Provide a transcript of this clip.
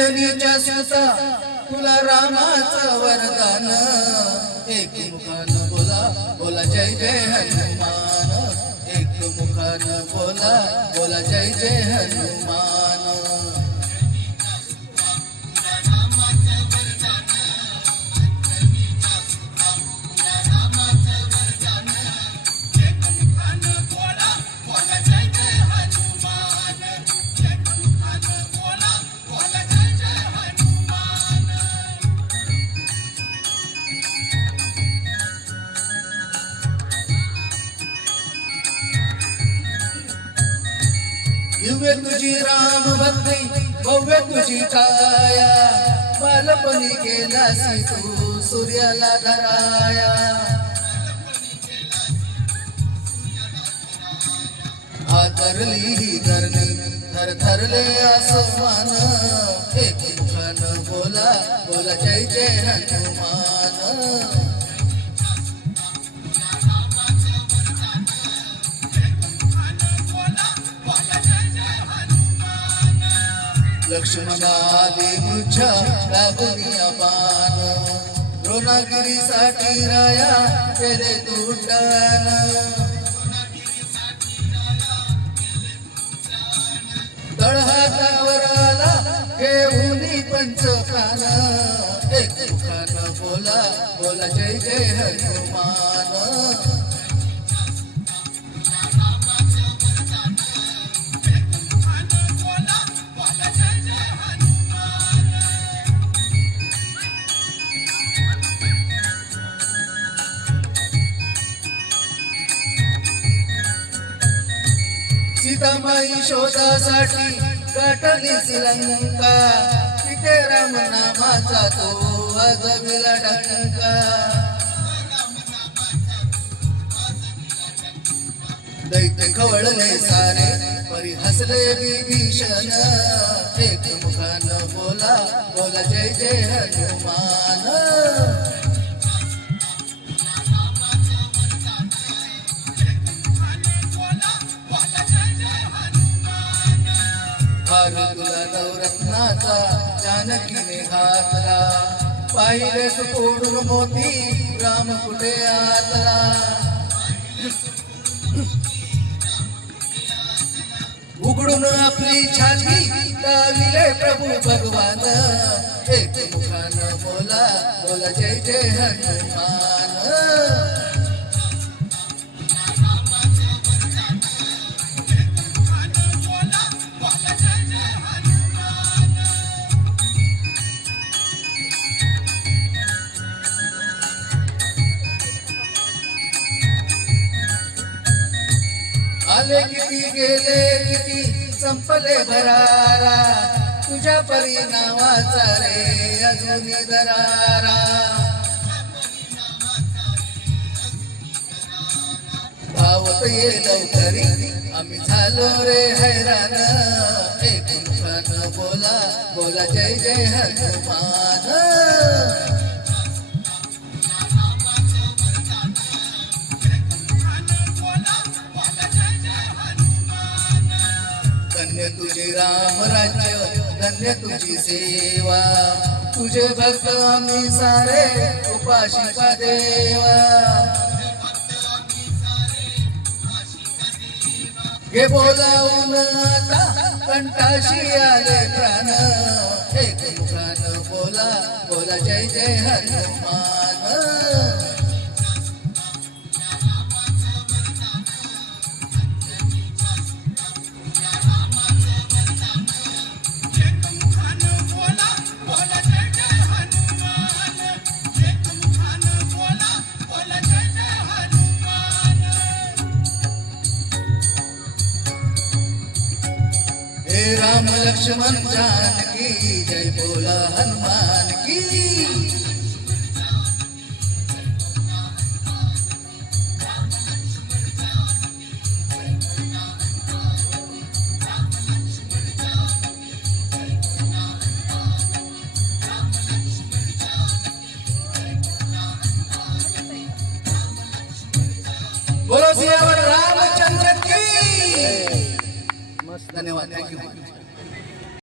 अंजनीच्या सुता तुला रामाचं वरदान एक मुखानं बोला बोला जय जय हनुमान एक मुखानं बोला बोला जय जय हनुमान दिव्य तुझी राम भक्ती भव्य तुझी काया बालपणी गेलासी तू सूर्याला धराया आदरली ही धरणी थरथरले आसमान एक मुखानं बोला बोला जय जय हनुमान लक्ष्मणादी मुझ्या लागली अपान द्रोणागिरीसाठी राया केले तुटान तळहातावर आला घेऊनी पंचप्राण एक मुखानं बोला बोला जय जय हनुमान सीतामाई शोधासाठी गाठली श्रीलंका तिथे राम नामाचा तो वाजविला डंका दैत्य खवळले सारे परी हसले विभीषण एक मुखानं बोला बोला जय जय हनुमान तुला नवरत्नाचा जानकीने घातला पाहिलेस फोडून मोती राम कुठे आतला उघडून आपली छाती लाविले प्रभू भगवान एक मुखानं बोला बोला जय जय हनुमान आले किती गेले किती संपले भरारा तुझ्या परिणामाचा रे अजूनी दरारा धावत ये लवकरी आम्ही झालो रे हैराण एक मुखानं बोला बोला जय जय हनुमान धन्य तुझे राम राज्य धन्य तुझी सेवा तुझे भक्त आम्ही सारे उपाशिका देवा गे बोलावून आता कंठाशी आले प्राण एक मुखानं बोला बोला जय जय हनुमान राम लक्ष्मण जानकी जय बोला हनुमान की बोलो सियावर रामचंद्र की धन्यवाद थैंक यू